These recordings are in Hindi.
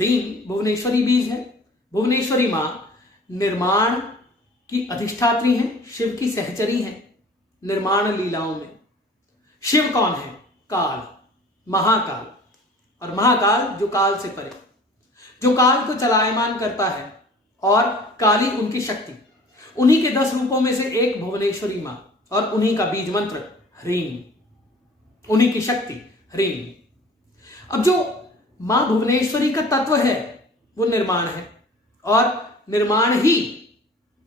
ह्रीं भुवनेश्वरी बीज है। भुवनेश्वरी मां निर्माण की अधिष्ठात्री हैं, शिव की सहचरी हैं निर्माण लीलाओं में। शिव कौन है? काल, महाकाल। और महाकाल जो काल से परे, जो काल को चलायमान करता है, और काली उनकी शक्ति। उन्हीं के 10 रूपों में से एक भुवनेश्वरी मां, और उन्हीं का बीज मंत्र ह्रीं, उन्हीं की शक्ति ह्रीं। अब जो मां भुवनेश्वरी का तत्व है वो निर्माण है, और निर्माण ही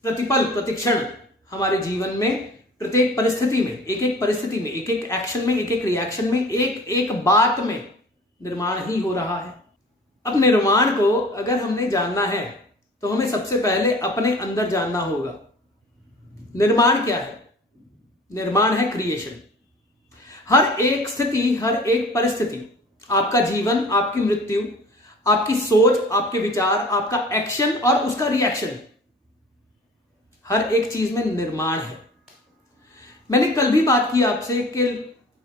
प्रतिपल प्रतिक्षण हमारे जीवन में प्रत्येक परिस्थिति में, एक एक परिस्थिति में, एक एक एक्शन में, एक एक रिएक्शन में, एक एक बात में निर्माण ही हो रहा है। अब निर्माण को अगर हमने जानना है तो हमें सबसे पहले अपने अंदर जानना होगा। निर्माण क्या है? निर्माण है क्रिएशन। हर एक स्थिति, हर एक परिस्थिति, आपका जीवन, आपकी मृत्यु, आपकी सोच, आपके विचार, आपका एक्शन और उसका रिएक्शन, हर एक चीज में निर्माण है। मैंने कल भी बात की आपसे कि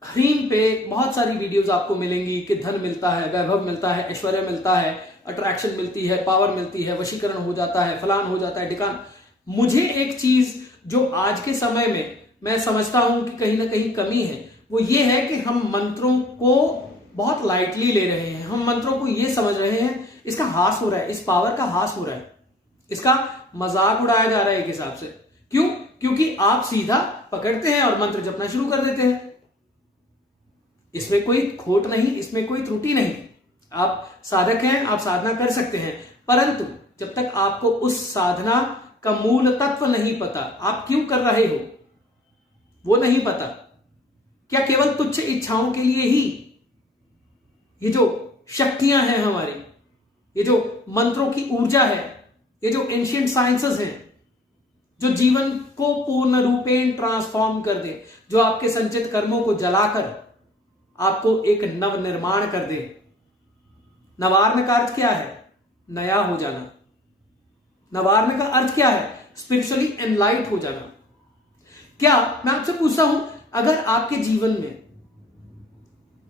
ह्रीं पे बहुत सारी वीडियोस आपको मिलेंगी कि धन मिलता है, वैभव मिलता है, ऐश्वर्य मिलता है, अट्रैक्शन मिलती है, पावर मिलती है, वशीकरण हो जाता है, फलान हो जाता है, ढिकान। मुझे एक चीज जो आज के समय में मैं समझता हूं कि कहीं ना कहीं कमी है, वो ये है कि हम मंत्रों को बहुत लाइटली ले रहे हैं। हम मंत्रों को ये समझ रहे हैं इसका हास हो रहा है, इस पावर का हास हो रहा है, इसका मजाक उड़ाया जा रहा है एक हिसाब से। क्यों? क्योंकि आप सीधा पकड़ते हैं और मंत्र जपना शुरू कर देते हैं। इसमें कोई खोट नहीं, इसमें कोई त्रुटि नहीं। आप साधक हैं, आप साधना कर सकते हैं, परंतु जब तक आपको उस साधना का मूल तत्व नहीं पता, आप क्यों कर रहे हो वो नहीं पता, क्या केवल तुच्छ इच्छाओं के लिए ही ये जो शक्तियां हैं हमारी, ये जो मंत्रों की ऊर्जा है, ये जो एंशिएंट साइंसेस हैं, जो जीवन को पूर्ण रूपेण ट्रांसफॉर्म कर दे, जो आपके संचित कर्मों को जलाकर आपको एक नव निर्माण कर दे। नवार्न का अर्थ क्या है? नया हो जाना। नवार्न का अर्थ क्या है? स्पिरिचुअली एनलाइट हो जाना। क्या मैं आपसे पूछता हूं, अगर आपके जीवन में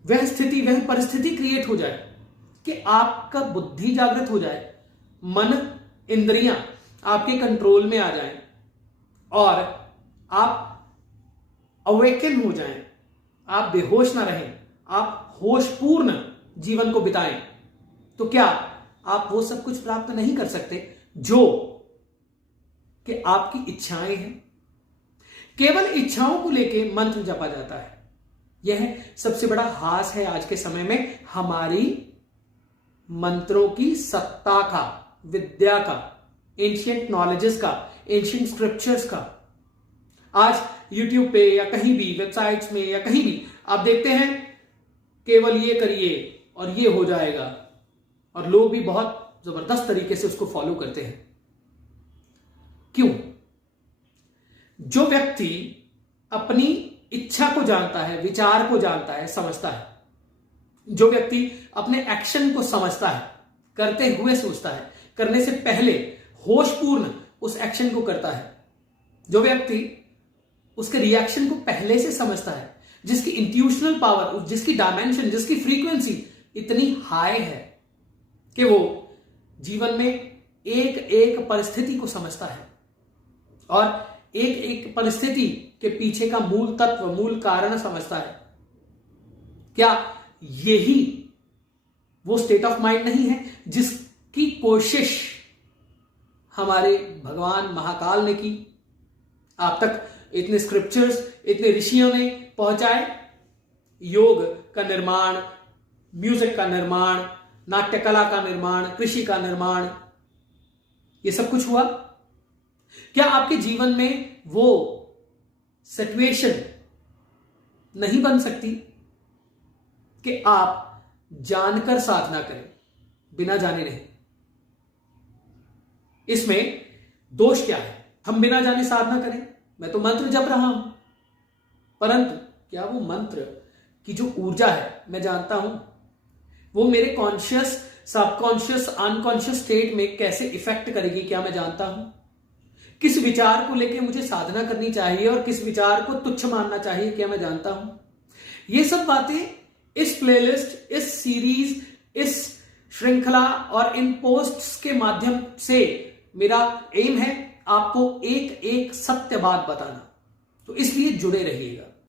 वह स्थिति, वह परिस्थिति क्रिएट हो जाए कि आपका बुद्धि जागृत हो जाए, मन, इंद्रियां आपके कंट्रोल में आ जाएं और आप अवेकन हो जाएं, आप बेहोश ना रहें, आप होशपूर्ण जीवन को बिताएं, तो क्या आप वो सब कुछ प्राप्त नहीं कर सकते जो कि आपकी इच्छाएं हैं? केवल इच्छाओं को लेके मंत्र जपा जाता है। यह सबसे बड़ा हास है आज के समय में हमारी मंत्रों की सत्ता का, विद्या का, एंशिएंट नॉलेजेस का, एंशिएंट स्क्रिप्चर्स का। आज यूट्यूब पे या कहीं भी वेबसाइट्स में या कहीं भी आप देखते हैं केवल ये करिए और ये हो जाएगा, और लोग भी बहुत जबरदस्त तरीके से उसको फॉलो करते हैं। क्यों? जो व्यक्ति अपनी इच्छा को जानता है, विचार को जानता है, समझता है, जो व्यक्ति अपने एक्शन को समझता है, करते हुए सोचता है, करने से पहले होशपूर्ण उस एक्शन को करता है, जो व्यक्ति उसके रिएक्शन को पहले से समझता है, जिसकी इंट्यूशनल पावर, जिसकी डायमेंशन, जिसकी फ्रीक्वेंसी इतनी हाई है कि वो जीवन में एक एक परिस्थिति को समझता है और एक एक परिस्थिति के पीछे का मूल तत्व, मूल कारण समझता है। क्या यही वो स्टेट ऑफ माइंड नहीं है जिसकी कोशिश हमारे भगवान महाकाल ने की, आप तक इतने स्क्रिप्चर्स, इतने ऋषियों ने पहुंचाए? योग का निर्माण, म्यूजिक का निर्माण, नाट्य कला का निर्माण, कृषि का निर्माण, ये सब कुछ हुआ। क्या आपके जीवन में वो सिचुएशन नहीं बन सकती कि आप जानकर साधना करें, बिना जाने नहीं? इसमें दोष क्या है? हम बिना जाने साधना करें, मैं तो मंत्र जप रहा हूं, परंतु क्या वो मंत्र की जो ऊर्जा है मैं जानता हूं, वो मेरे कॉन्शियस, सबकॉन्शियस, अनकॉन्शियस स्टेट में कैसे इफेक्ट करेगी? क्या मैं जानता हूं? किस विचार को लेकर मुझे साधना करनी चाहिए और किस विचार को तुच्छ मानना चाहिए? क्या मैं जानता हूं? ये सब बातें इस प्लेलिस्ट, इस सीरीज, इस श्रृंखला और इन पोस्ट्स के माध्यम से मेरा एम है आपको एक एक सत्य बात बताना, तो इसलिए जुड़े रहिएगा।